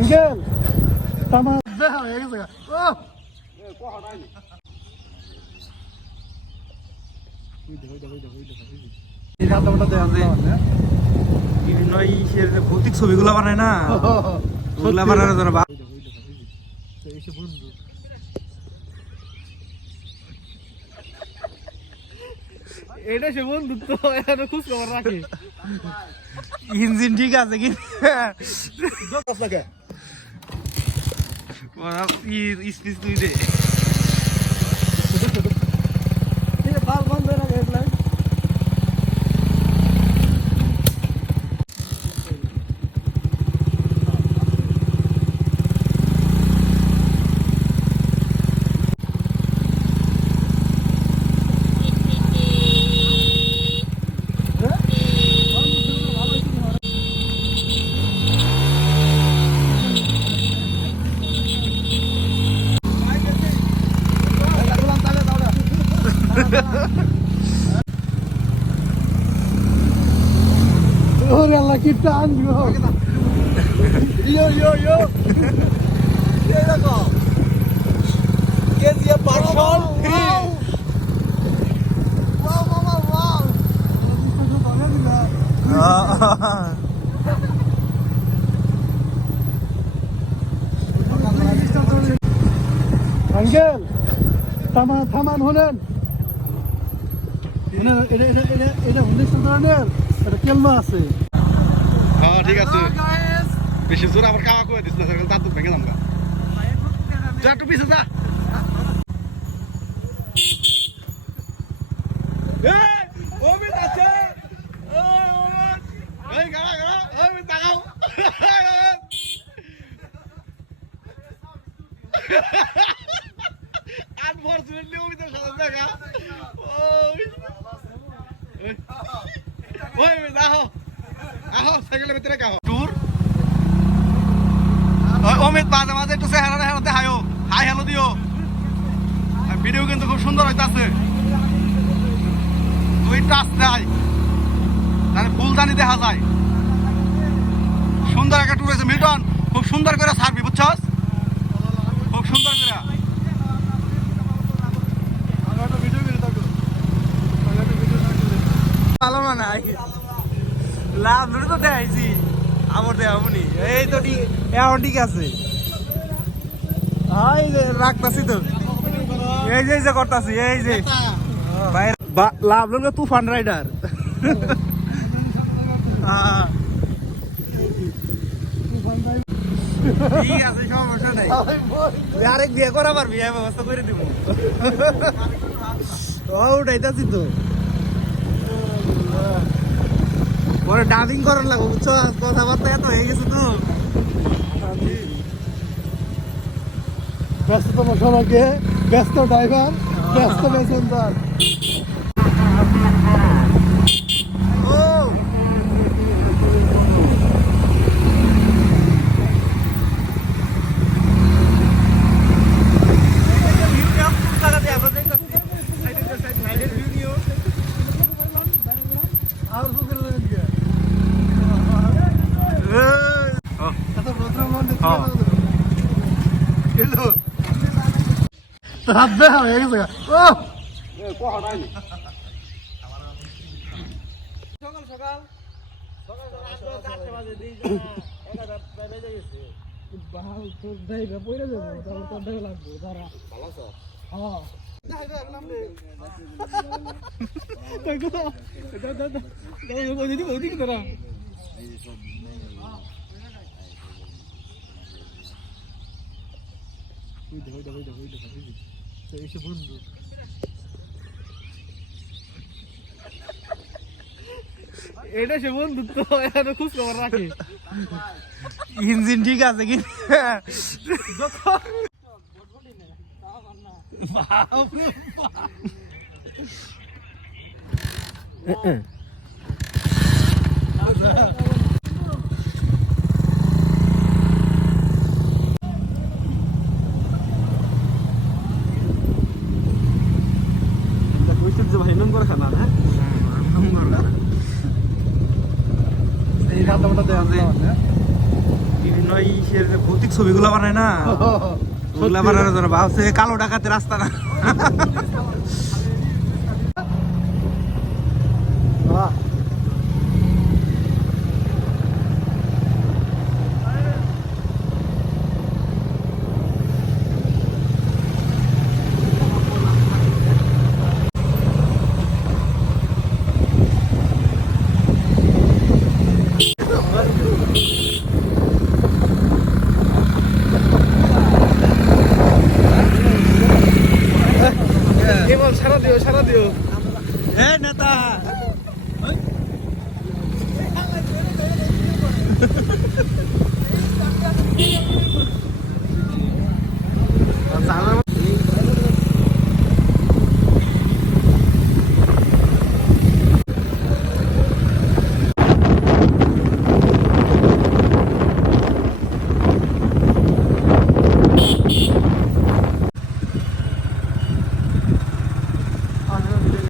Uncle তামা দেখা হয়ে গেছে ও বিভিন্ন ইসের ভৌতিক ছবিগুলো বানায় না ওগুলা বানানোর জন্য এটা সে বন্ধুত্ব এখনও খুশ খবর রাখে। ইঞ্জিন ঠিক আছে কি Well, that's, he's, he's, he's doing it. Over alla Kiptan, bro. Yo, yo, yo. Đây là cỏ. Kia kia. Wow, wow, wow. Ah. Angel, taman taman honen. Honen, ele ele ele ele honen sildırner. Ele kelma ase. ঠিক আছে বেশি জোর আবার কাওয়া করে this না তার দুধ ভেঙে যামগা যা একটু পিছে যা! Unfortunately, অমিতের সাথে দেখা। ওই। ওই, অমিত, আহো। সাইকেলের ভিতরে। ট্যুর অমিত মাঝে মাঝে একটু হাই হ্যালো দিও। ভিডিও কিন্তু খুব সুন্দর হইতাছে। তুই ফুলদানি দেখা যায়। সুন্দর একটা ট্যুর হয়েছে, মিল্টন। খুব সুন্দর করে ছাড়বি, বুঝছস? খুব সুন্দর করে। ভালো না লাভ ধরে তো দেখাইছি আমার দেখাবনি এই তো ঠিক, এখন ঠিক আছে। এই যে, রাখতাছি তো। এই যে এই যে করতাছি, এই যে। লাভ লোক তুফান রাইডার। ঠিক আছে, সমস্যা নাই। আরেক বিয়ে করা পারবি, এই ব্যবস্থা করে দিব। ও, উঠাইতাছি তো। পরে ডাবিং করার লাগবে বুঝছ? কথাবার্তা এত হয়ে গেছে তো। ব্যস্ততম সড়কে ব্যস্ত ড্রাইভার ব্যস্ত প্যাসেঞ্জার ও! আর দেখা হয়ে গেছে ও সকাল সকাল। সকাল সকাল চারটে বাজে দিই তো এসে বন্ধু। এটা সে বন্ধুত্ব এখনও খুশ খবর রাখে। ইঞ্জিন ঠিক আছে কি? ভাই ভৌতিক ছবিগুলো বানায় না। ওগুলা বানানোর জন্য ভাবছে কালো ডাকাতে রাস্তা না। সারা দিও সারা দিও হে নেতা Yeah.